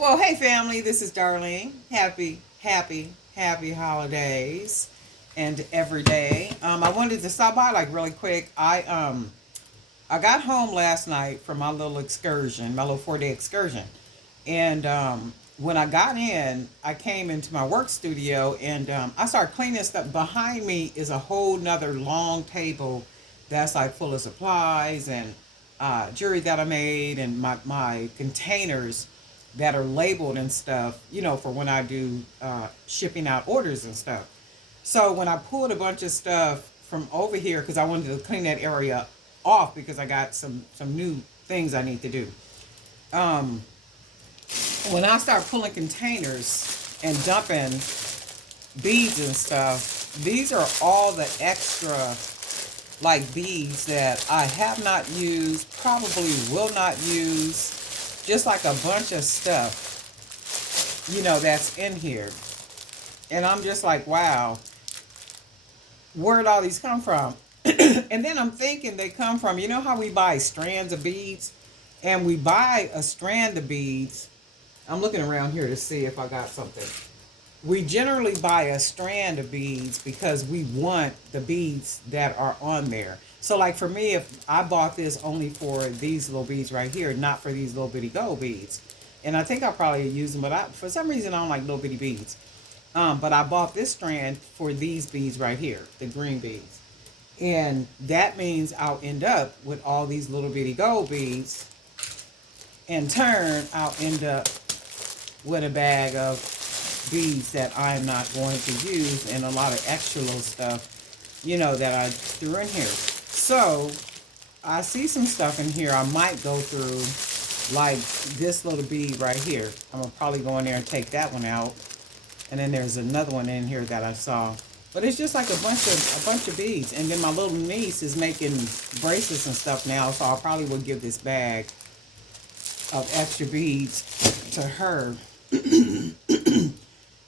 Well, hey family, this is Darlene. Happy holidays and every day. I wanted to stop by like really quick. I got home last night from my little excursion, my little 4 day excursion. And when I got in, I came into my work studio and I started cleaning stuff. Behind me is a whole nother long table that's like full of supplies and jewelry that I made and my containers that are labeled and stuff, for when I do shipping out orders and stuff. So when I pulled a bunch of stuff from over here, because I wanted to clean that area off because I got some new things I need to do. Um, when I start pulling containers and dumping beads and stuff, these are all the extra like beads that I have not used, probably will not use, just like a bunch of stuff, that's in here. And I'm just like, wow, where'd all these come from? And then I'm thinking they come from, how we buy strands of beads? And we buy a strand of beads. I'm looking around here to see if I got something. We generally buy a strand of beads because we want the beads that are on there. So like for me, if I bought this only for these little beads right here, not for these little bitty gold beads, and I think I'll probably use them, but for some reason I don't like little bitty beads. But I bought this strand for these beads right here, the green beads. And that means I'll end up with all these little bitty gold beads. In turn, I'll end up with a bag of beads that I'm not going to use and a lot of extra little stuff, that I threw in here. So I see some stuff in here I might go through, like this little bead right here. I'm gonna probably go in there and take that one out. And then there's another one in here that I saw. But it's just like a bunch of beads. And then my little niece is making bracelets and stuff now, so I probably will give this bag of extra beads to her.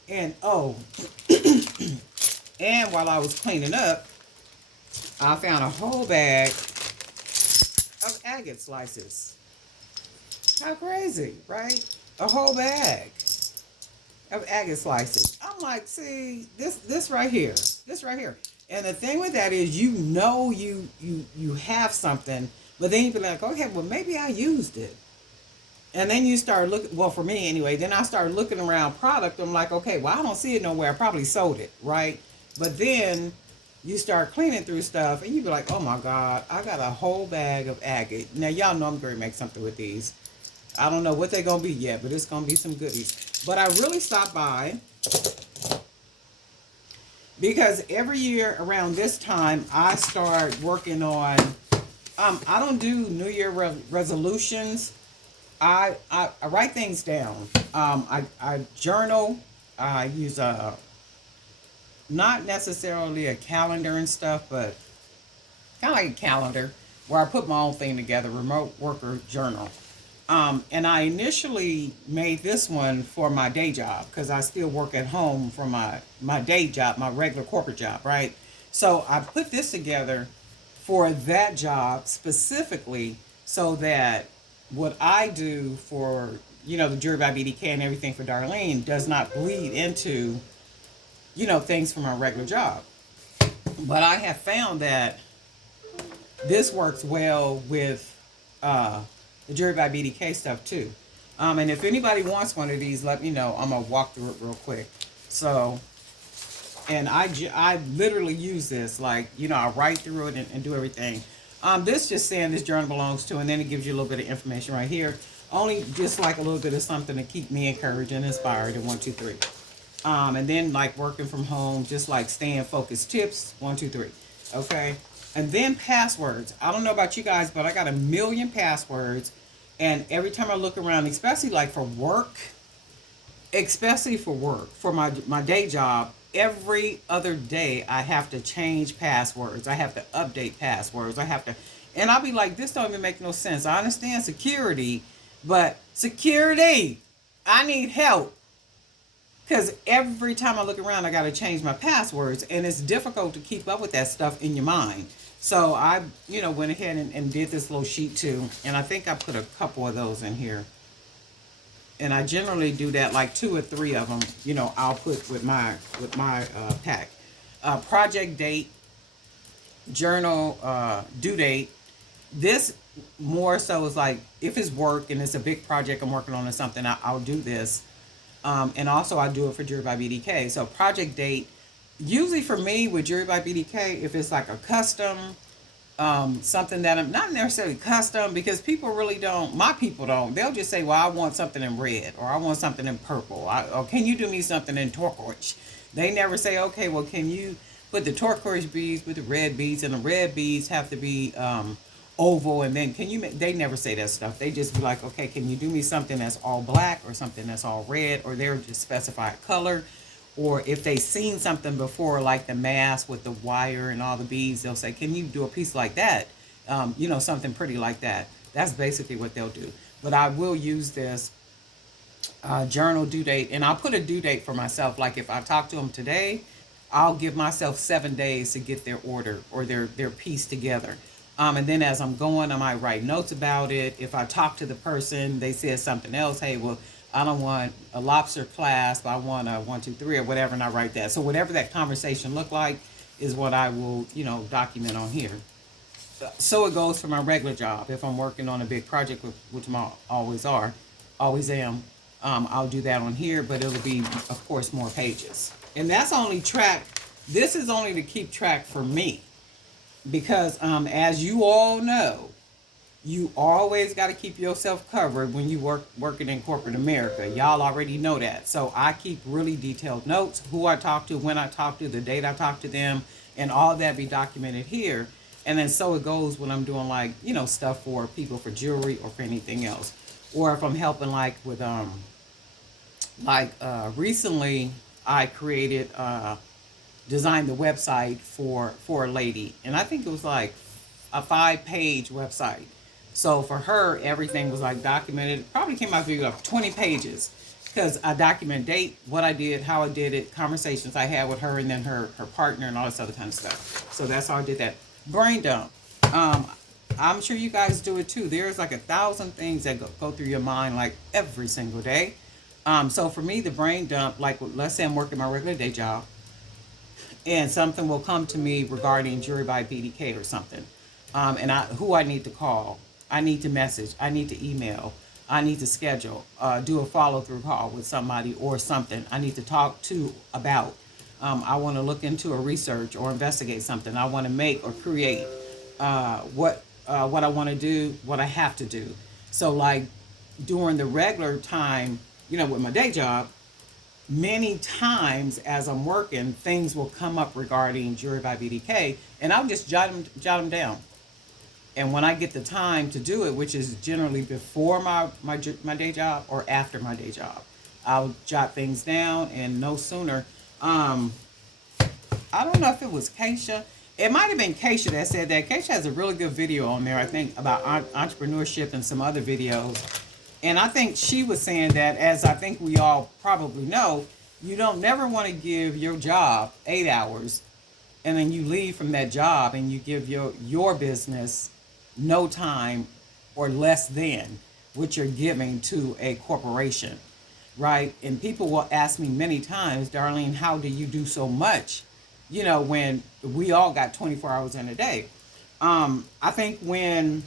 And and while I was cleaning up, I found a whole bag of agate slices. How crazy, right? A whole bag of agate slices. I'm like, see, this right here. This right here. And the thing with that is you have something, but then you be like, okay, well maybe I used it. And then you start looking, well, for me anyway, then I started looking around product. I'm like, okay, well, I don't see it nowhere. I probably sold it, right? But then you start cleaning through stuff and you be like, oh my God, I got a whole bag of agate. Now, y'all know I'm going to make something with these. I don't know what they're going to be yet, but it's going to be some goodies. But I really stopped by because every year around this time, I start working on, I don't do New Year resolutions. I write things down. I journal. I use not necessarily a calendar and stuff, but kind of like a calendar where I put my own thing together, remote worker journal. And I initially made this one for my day job because I still work at home for my day job, my regular corporate job, right? So I put this together for that job specifically so that what I do for, the Jewelry by BDK and everything for Darlene does not bleed into, things for my regular job. But I have found that this works well with the Jewelry by BDK stuff too. And if anybody wants one of these, let me know. I'm going to walk through it real quick. So, and I literally use this, like, I write through it and do everything. This just saying this journal belongs to, and then it gives you a little bit of information right here. Only just like a little bit of something to keep me encouraged and inspired in 1, 2, 3. And then like working from home, just like staying focused tips, 1, 2, 3. Okay. And then passwords. I don't know about you guys, but I got a million passwords. And every time I look around, especially like for work, for my day job, every other day I have to change passwords. I have to update passwords. And I'll be like, this don't even make no sense. I understand security, but security, I need help. Because every time I look around, I got to change my passwords, and it's difficult to keep up with that stuff in your mind. So I, went ahead and did this little sheet too, and I think I put a couple of those in here. And I generally do that like 2 or 3 of them. I'll put with my pack. Project date, journal, due date. This more so is like if it's work and it's a big project I'm working on or something, I'll do this. And also I do it for Jewelry by BDK. So project date, usually for me with Jewelry by BDK, if it's like a custom, something that I'm not necessarily custom, because people really don't, my people don't, they'll just say, well, I want something in red, or I want something in purple, or can you do me something in turquoise? They never say, okay, well, can you put the turquoise beads with the red beads, and the red beads have to be oval, and then can you make, they never say that stuff. They just be like, okay, can you do me something that's all black, or something that's all red, or they're just specify a color. Or if they've seen something before, like the mask with the wire and all the beads, they'll say, can you do a piece like that? Something pretty like that. That's basically what they'll do. But I will use this journal due date, and I'll put a due date for myself. Like if I talk to them today, I'll give myself 7 days to get their order or their piece together. And then as I'm going, I might write notes about it. If I talk to the person, they said something else, hey, well, I don't want a lobster clasp, I want a 1, 2, 3 or whatever, and I write that. So whatever that conversation looked like is what I will, document on here. So it goes for my regular job. If I'm working on a big project, which I always am, I'll do that on here, but it'll be, of course, more pages. And that's only this is only to keep track for me. Because as you all know, you always got to keep yourself covered when you working in corporate America. Y'all already know that. So I keep really detailed notes, who I talk to, when I talk to, the date I talk to them, and all that be documented here. And then so it goes when I'm doing like, stuff for people for jewelry or for anything else. Or if I'm helping like with, recently I created, designed the website for a lady. And I think it was like a 5-page website. So for her, everything was like documented. It probably came out to like 20 pages because I document date, what I did, how I did it, conversations I had with her, and then her partner and all this other kind of stuff. So that's how I did that. Brain dump. I'm sure you guys do it too. There's like 1,000 things that go through your mind like every single day. So for me, the brain dump, like let's say I'm working my regular day job and something will come to me regarding Jewelry by BDK or something. Who I need to call. I need to message, I need to email, I need to schedule, do a follow-through call with somebody or something I need to talk to about. I want to look into a research or investigate something. I want to make or create what I want to do, what I have to do. So like during the regular time, with my day job, many times as I'm working, things will come up regarding Jewelry by BDK, and I'll just jot them down. And when I get the time to do it, which is generally before my day job or after my day job, I'll jot things down. And no sooner, I don't know if it was Keisha. It might have been Keisha that said that. Keisha has a really good video on there, I think, about entrepreneurship and some other videos. And I think she was saying that, as I think we all probably know, you don't never want to give your job 8 hours and then you leave from that job and you give your business no time or less than what you're giving to a corporation, right? And people will ask me many times, Darlene, how do you do so much, when we all got 24 hours in a day? I think when,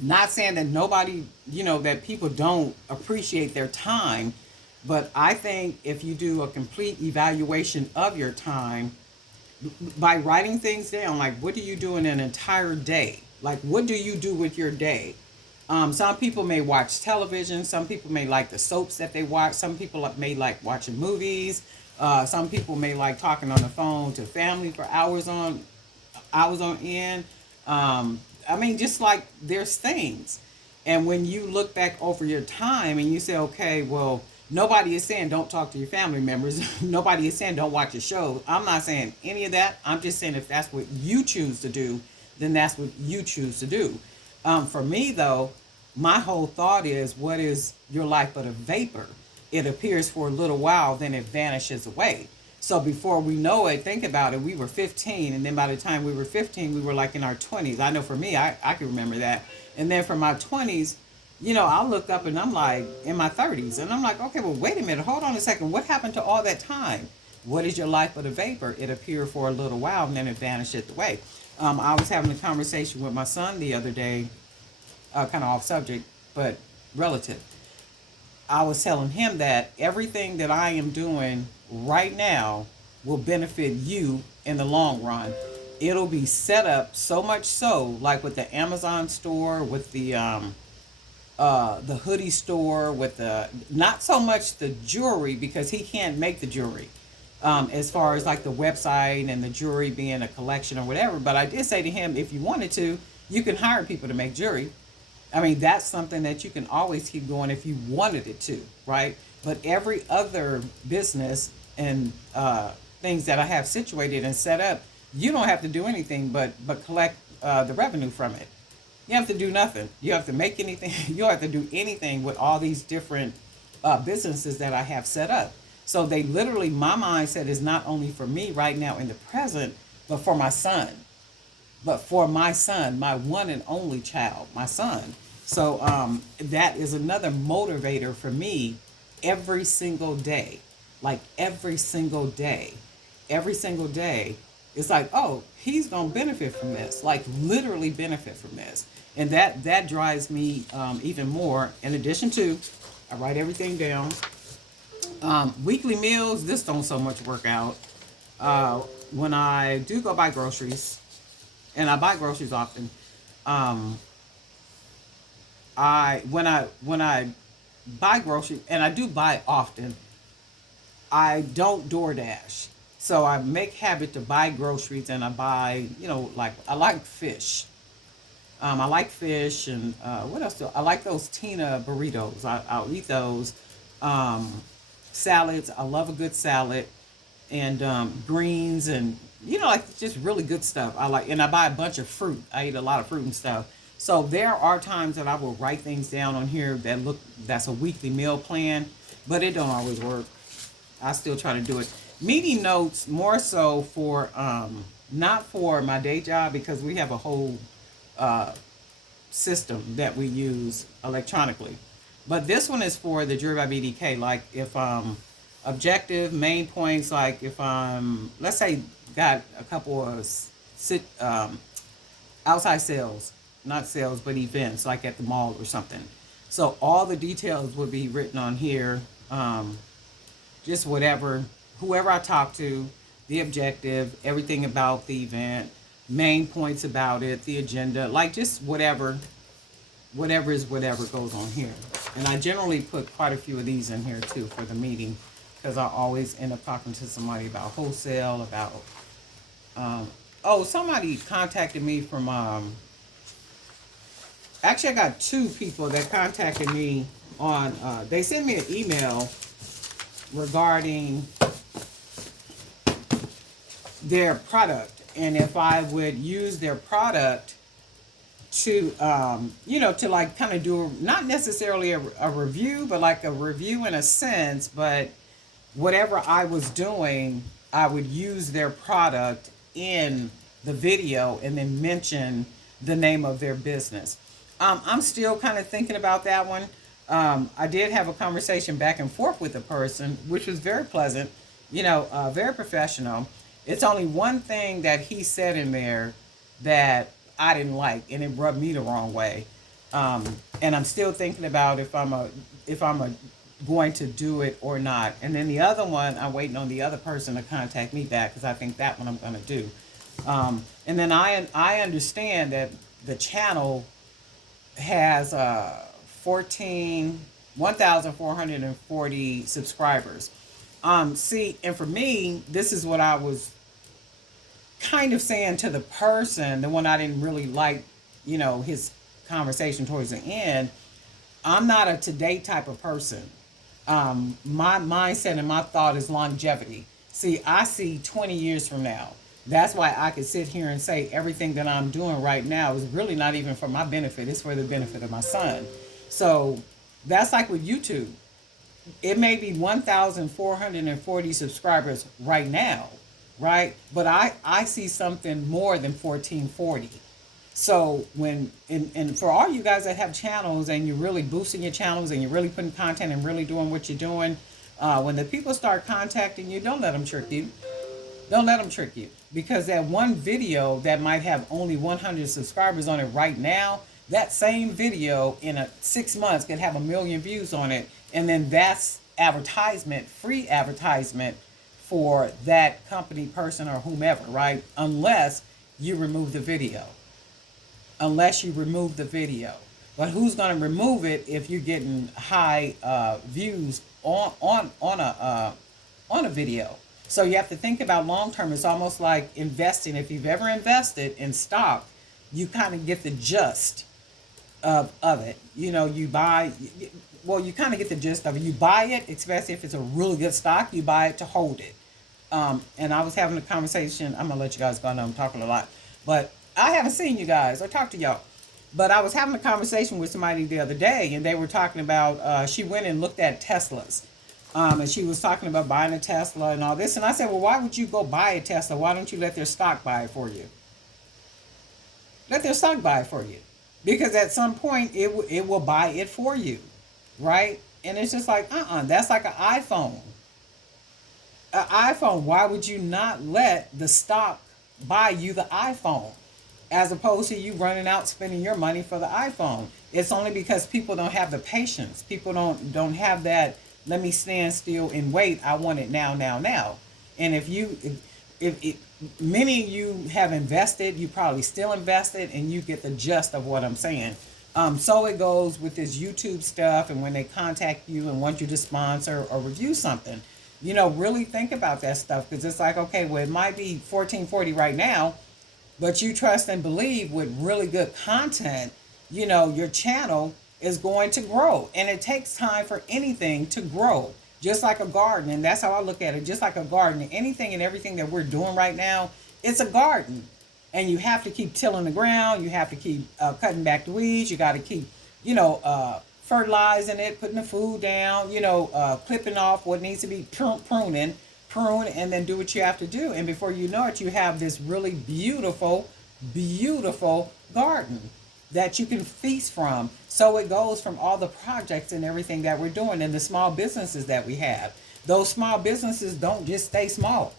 not saying that nobody, that people don't appreciate their time, but I think if you do a complete evaluation of your time by writing things down, like what do you do in an entire day? Like, what do you do with your day? Some people may watch television. Some people may like the soaps that they watch. Some people may like watching movies. Some people may like talking on the phone to family for hours on end. Just like there's things. And when you look back over your time and you say, okay, well, nobody is saying don't talk to your family members. Nobody is saying don't watch your shows. I'm not saying any of that. I'm just saying if that's what you choose to do, then that's what you choose to do. For me, though, my whole thought is, what is your life but a vapor? It appears for a little while, then it vanishes away. So before we know it, think about it, we were 15, and then by the time we were 15, we were like in our 20s. I know for me, I can remember that. And then for my 20s, I'll look up and I'm like in my 30s, and I'm like, okay, well, wait a minute, hold on a second. What happened to all that time? What is your life but a vapor? It appeared for a little while and then it vanished away. I was having a conversation with my son the other day, kind of off subject, but relative. I was telling him that everything that I am doing right now will benefit you in the long run. It'll be set up so much so, like with the Amazon store, with the hoodie store, with the not so much the jewelry because he can't make the jewelry. As far as like the website and the jewelry being a collection or whatever, but I did say to him, if you wanted to, you can hire people to make jewelry. I mean, that's something that you can always keep going if you wanted it to, right? But every other business and things that I have situated and set up, you don't have to do anything but collect the revenue from it. You have to do nothing. You have to make anything. You don't have to do anything with all these different businesses that I have set up. So they literally, my mindset is not only for me right now in the present, but for my son, my one and only child, my son. So that is another motivator for me every single day. Like every single day, it's like, oh, he's gonna benefit from this, like literally benefit from this, and that drives me even more. In addition to, I write everything down. Weekly meals, this don't so much work out. When I do go buy groceries, and I buy groceries often. Um, I when I buy groceries, and I do buy often, I don't DoorDash. So I make habit to buy groceries, and I buy, like I like fish. I like fish, and what else? I like those Tina burritos. I'll eat those. Um, Salads. I love a good salad, and greens, and like just really good stuff. I like, and I buy a bunch of fruit. I eat a lot of fruit and stuff. So there are times that I will write things down on here that's a weekly meal plan, but it don't always work. I still try to do it. Meeting notes more so for not for my day job, because we have a whole uh, system that we use electronically. But this one is for the Jewelry by BDK. Like if objective main points, like if let's say got a couple of outside sales, not sales but events, like at the mall or something. So all the details would be written on here. Just whatever, whoever I talk to, the objective, everything about the event, main points about it, the agenda, like just whatever goes on here. And I generally put quite a few of these in here too for the meeting, because I always end up talking to somebody about wholesale, about, oh, somebody contacted me from, actually I got two people that contacted me on, they sent me an email regarding their product, and if I would use their product to to like kind of do not necessarily a review, but like a review in a sense, but whatever I was doing, I would use their product in the video and then mention the name of their business. I'm still kind of thinking about that one. I did have a conversation back and forth with a person, which was very pleasant, very professional. It's only one thing that he said in there that I didn't like, and it rubbed me the wrong way. And I'm still thinking about if I'm going to do it or not. And then the other one, I'm waiting on the other person to contact me back, because I think that one I'm going to do. And then I understand that the channel has 1,440 subscribers. See, and for me, this is what I was kind of saying to the person, the one I didn't really like, his conversation towards the end. I'm not a today type of person. My mindset and my thought is longevity. See, I see 20 years from now. That's why I could sit here and say everything that I'm doing right now is really not even for my benefit. It's for the benefit of my son. So that's like with YouTube. It may be 1,440 subscribers right now, right? But I see something more than 1440. So and for all you guys that have channels and you're really boosting your channels and you're really putting content and really doing what you're doing, when the people start contacting you, don't let them trick you. Don't let them trick you, because that one video that might have only 100 subscribers on it right now, that same video in 6 months can have 1 million views on it, and then that's advertisement, free advertisement for that company, person, or whomever, right? You remove the video. Unless you remove the video. But who's going to remove it if you're getting high views on a video? So you have to think about long term. It's almost like investing. If you've ever invested in stock, you kind of get the gist of it. You know, you buy, well, you kind of get the gist of it. You buy it, especially if it's a really good stock, you buy it to hold it. And I was having a conversation. I'm going to let you guys go. I know I'm talking a lot. But I haven't seen you guys or talked to y'all. But I was having a conversation with somebody the other day, and they were talking about, she went and looked at Teslas. And she was talking about buying a Tesla and all this. And I said, well, why would you go buy a Tesla? Why don't you let their stock buy it for you? Let their stock buy it for you. Because at some point, it will buy it for you, right? And it's just like, that's like an iPhone. An iPhone, why would you not let the stock buy you the iPhone? As opposed to you running out spending your money for the iPhone. It's only because people don't have the patience. People don't have that, let me stand still and wait. I want it now. And if many of you have invested, you probably still invested, and you get the gist of what I'm saying. So it goes with this YouTube stuff, and when they contact you and want you to sponsor or review something, you know, really think about that stuff, because it's like, okay, well, it might be $14.40 right now, but you trust and believe with really good content, you know, your channel is going to grow. And it takes time for anything to grow, just like a garden. And that's how I look at it, just like a garden. Anything and everything that we're doing right now, it's a garden. And you have to keep tilling the ground. You have to keep cutting back the weeds. You got to keep, fertilizing it, putting the food down, clipping off what needs to be prune, and then do what you have to do. And before you know it, you have this really beautiful, beautiful garden that you can feast from. So it goes from all the projects and everything that we're doing and the small businesses that we have. Those small businesses don't just stay small.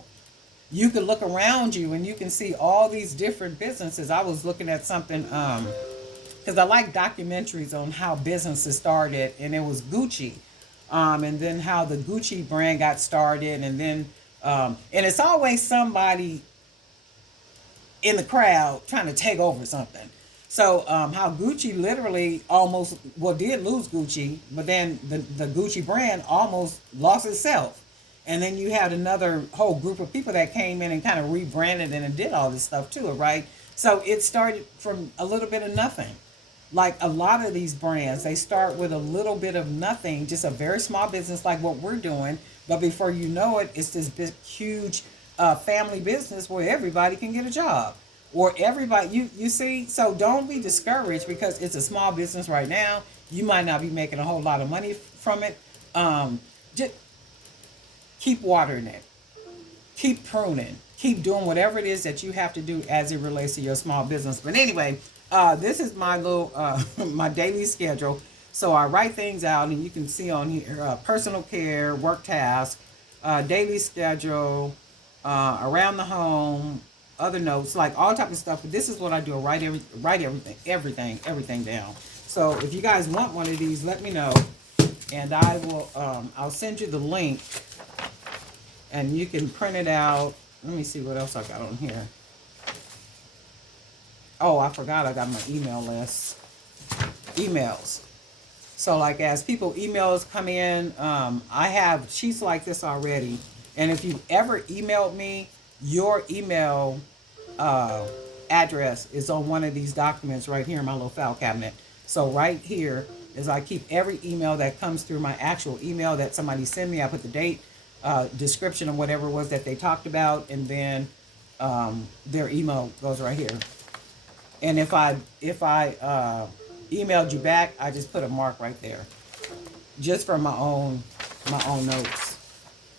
You can look around you and you can see all these different businesses. I was looking at something, because I like documentaries on how businesses started, and it was Gucci. And then how the Gucci brand got started, and then and it's always somebody in the crowd trying to take over something. So how Gucci literally did lose Gucci, but then the Gucci brand almost lost itself. And then you had another whole group of people that came in and kind of rebranded and did all this stuff to it, right? So it started from a little bit of nothing. Like a lot of these brands, they start with a little bit of nothing, just a very small business like what we're doing. But before you know it, it's this big, huge family business where everybody can get a job. Or everybody, you see, so don't be discouraged because it's a small business right now. You might not be making a whole lot of money from it. Just keep watering it. Keep pruning. Keep doing whatever it is that you have to do as it relates to your small business. But anyway, this is my little, my daily schedule. So I write things out, and you can see on here, personal care, work task, daily schedule, around the home, other notes, like all type of stuff. But this is what I do. I write everything down. So if you guys want one of these, let me know, and I will, I'll send you the link, and you can print it out. Let me see what else I got on here. Oh, I forgot I got my email list. Emails. So like as people emails come in, I have sheets like this already. And if you ever emailed me, your email address is on one of these documents right here in my little file cabinet. So right here is I keep every email that comes through, my actual email that somebody sent me. I put the date, description of whatever it was that they talked about, and then their email goes right here. And if I emailed you back, I just put a mark right there, just for my own notes.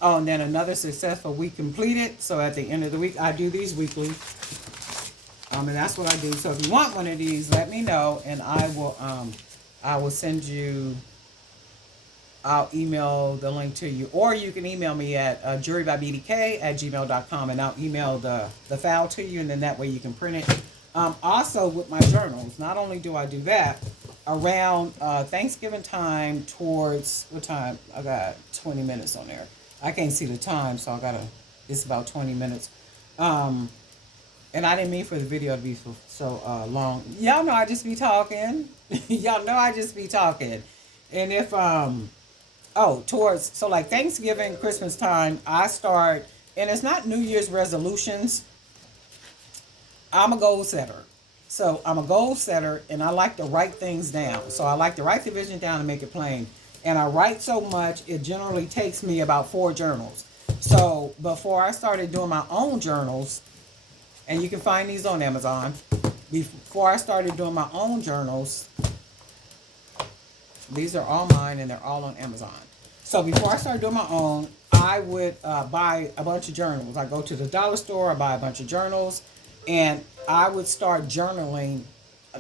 Oh, and then another successful week completed. So at the end of the week, I do these weekly. And that's what I do. So if you want one of these, let me know, and I will send you. I'll email the link to you, or you can email me at jewelrybybdk@gmail.com, and I'll email the file to you, and then that way you can print it. Also with my journals, not only do I do that, around Thanksgiving time, towards what time? I got 20 minutes on there. I can't see the time, so it's about 20 minutes. And I didn't mean for the video to be so long. Y'all know I just be talking. Y'all know I just be talking. And if so like Thanksgiving, Christmas time, I start, and it's not New Year's resolutions. I'm a goal setter. So I'm a goal setter, and I like to write things down. So I like to write the vision down and make it plain. And I write so much, it generally takes me about 4 journals. So before I started doing my own journals, and you can find these on Amazon, before I started doing my own journals, these are all mine, and they're all on Amazon. So before I started doing my own, I would buy a bunch of journals. I go to the dollar store, I buy a bunch of journals, and I would start journaling,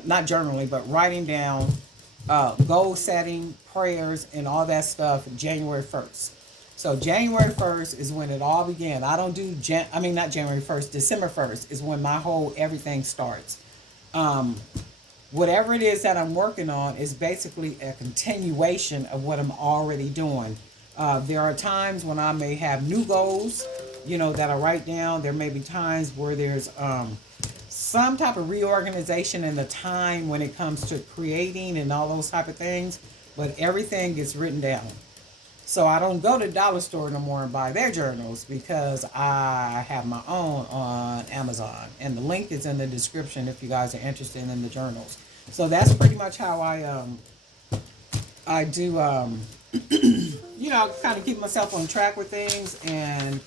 not journaling, but writing down goal setting, prayers, and all that stuff January 1st. So January 1st is when it all began. I don't do, not January 1st, December 1st is when my whole everything starts. Whatever it is that I'm working on is basically a continuation of what I'm already doing. There are times when I may have new goals, that I write down. There may be times where there's some type of reorganization in the time when it comes to creating and all those type of things, but everything gets written down. So I don't go to the dollar store no more and buy their journals, because I have my own on Amazon. And the link is in the description if you guys are interested in the journals. So that's pretty much how I do, kind of keep myself on track with things. And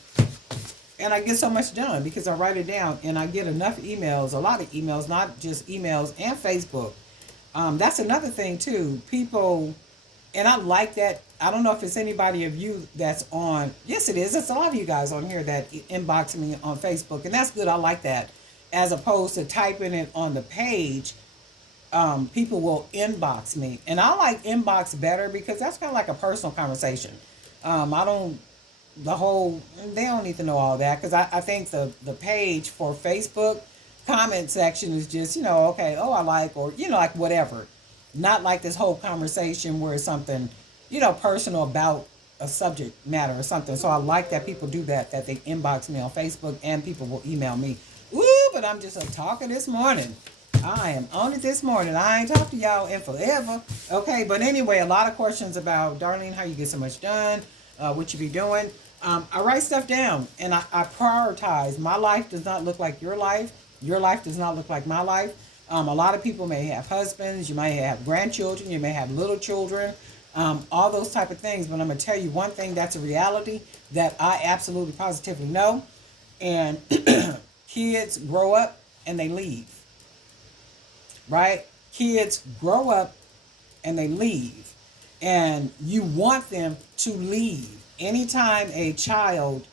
I get so much done because I write it down, and I get enough emails, a lot of emails, not just emails, and Facebook. That's another thing too. People... And I like that. I don't know if it's anybody of you that's on. Yes, it is. It's a lot of you guys on here that inbox me on Facebook. And that's good. I like that. As opposed to typing it on the page, people will inbox me. And I like inbox better because that's kind of like a personal conversation. They don't need to know all that. Because I think the page for Facebook comment section is just, okay, I like, or, like whatever. Not like this whole conversation where it's something, personal about a subject matter or something. So I like that people do that they inbox me on Facebook, and people will email me. Ooh, but I'm just a talker this morning. I am on it this morning. I ain't talked to y'all in forever. Okay, but anyway, a lot of questions about, Darlene, how you get so much done, what you be doing. I write stuff down, and I prioritize. My life does not look like your life. Your life does not look like my life. A lot of people may have husbands, you might have grandchildren, you may have little children, all those type of things. But I'm going to tell you one thing that's a reality that I absolutely positively know. And kids grow up and they leave. Right? Kids grow up and they leave. And you want them to leave. Anytime a child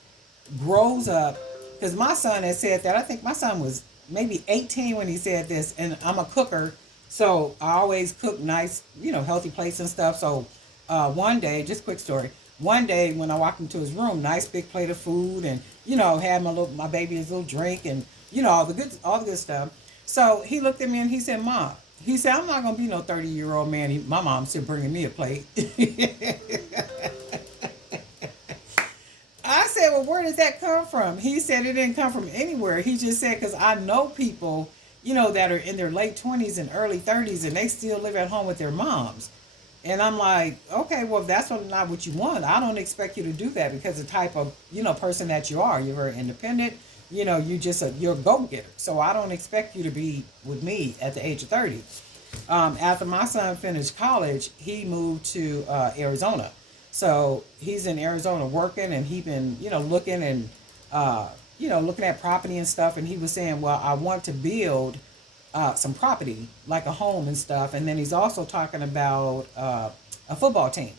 grows up, because my son has said that, I think my son was maybe 18 when he said this, and I'm a cooker, so I always cook nice, healthy plates and stuff. So one day, just quick story, one day when I walked into his room, nice big plate of food, and had my baby's little drink, and all the good stuff. So he looked at me and he said, "Mom," he said, "I'm not gonna be no 30-year-old man. My mom's still bringing me a plate." I said, "Well, where did that come from?" He said it didn't come from anywhere. He just said, because I know people, that are in their late 20s and early 30s, and they still live at home with their moms. And I'm like, okay, well, if that's not what you want, I don't expect you to do that, because the type of, person that you are, you're very independent, you're a go-getter. So I don't expect you to be with me at the age of 30. After my son finished college, he moved to Arizona. So he's in Arizona working, and he been, looking and, looking at property and stuff. And he was saying, well, I want to build some property, like a home and stuff. And then he's also talking about a football team.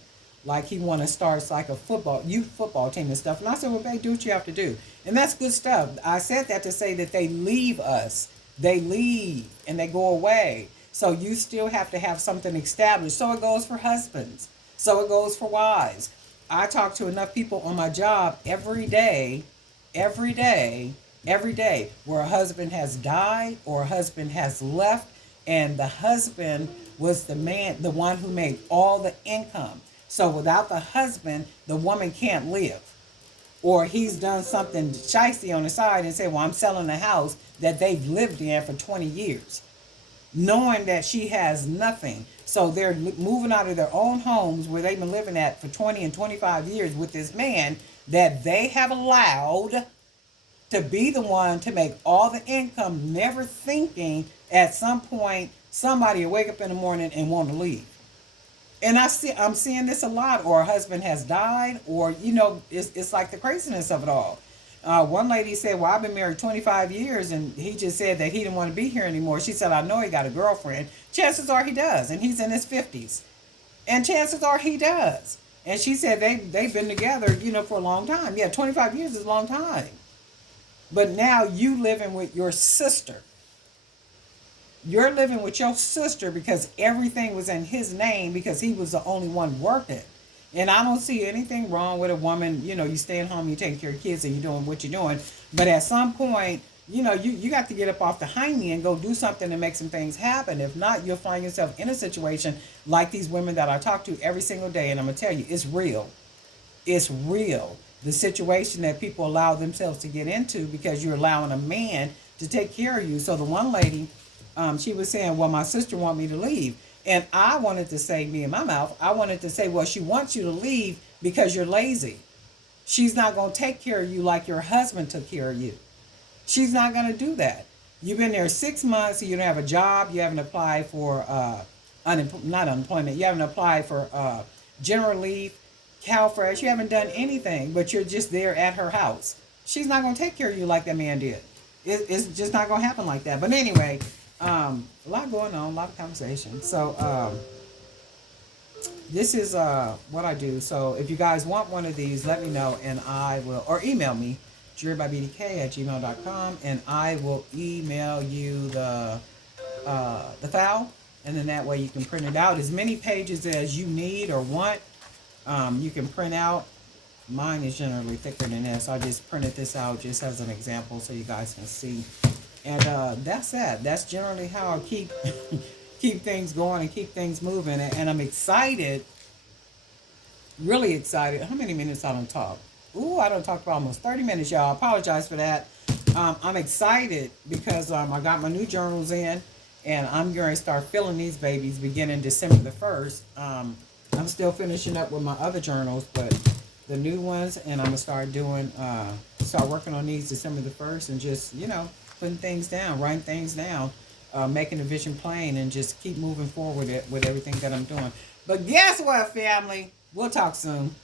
Like he want to start like a youth football team and stuff. And I said, well, babe, do what you have to do. And that's good stuff. I said that to say that they leave us. They leave and they go away. So you still have to have something established. So it goes for husbands. So it goes for wives. I talk to enough people on my job every day, every day, where a husband has died or a husband has left, and the husband was the man, the one who made all the income. So without the husband, the woman can't live. Or he's done something shicey on the side and say, well, I'm selling a house that they've lived in for 20 years, knowing that she has nothing. So they're moving out of their own homes where they've been living at for 20 and 25 years with this man that they have allowed to be the one to make all the income, never thinking at some point somebody will wake up in the morning and want to leave. And I'm seeing this a lot. Or a husband has died, or it's like the craziness of it all. One lady said, well, I've been married 25 years and he just said that he didn't want to be here anymore. She said, I know he got a girlfriend. Chances are he does, and he's in his 50s. And chances are he does. And she said they've been together, for a long time. Yeah, 25 years is a long time. But now you living with your sister. You're living with your sister because everything was in his name because he was the only one working. And I don't see anything wrong with a woman, you staying home, you taking care of kids, and you're doing what you're doing. But at some point, you got to get up off the hiney and go do something to make some things happen. If not, you'll find yourself in a situation like these women that I talk to every single day. And I'm going to tell you, it's real. It's real. The situation that people allow themselves to get into because you're allowing a man to take care of you. So the one lady, she was saying, well, my sister want me to leave. And I wanted to say, me in my mouth, I wanted to say, well, she wants you to leave because you're lazy. She's not going to take care of you like your husband took care of you. She's not going to do that. You've been there 6 months, you don't have a job, you haven't applied for, not unemployment, you haven't applied for general leave, CalFresh, you haven't done anything, but you're just there at her house. She's not going to take care of you like that man did. It's just not going to happen like that. But anyway, a lot going on, a lot of conversation. So this is what I do. So if you guys want one of these, let me know and I will, or email me, jewelrybybdk@gmail.com, and I will email you the file, and then that way you can print it out as many pages as you need or want. You can print out. Mine is generally thicker than this. So I just printed this out just as an example so you guys can see. And that's that. That's generally how I keep keep things going and keep things moving. And I'm excited, really excited. How many minutes I don't talk? Ooh, I don't talk for almost 30 minutes, y'all. I apologize for that. I'm excited because I got my new journals in, and I'm going to start filling these babies beginning December the 1st. I'm still finishing up with my other journals, but the new ones, and I'm going to start working on these December the 1st, and just, putting things down, writing things down, making the vision plain, and just keep moving forward with everything that I'm doing. But guess what, family? We'll talk soon.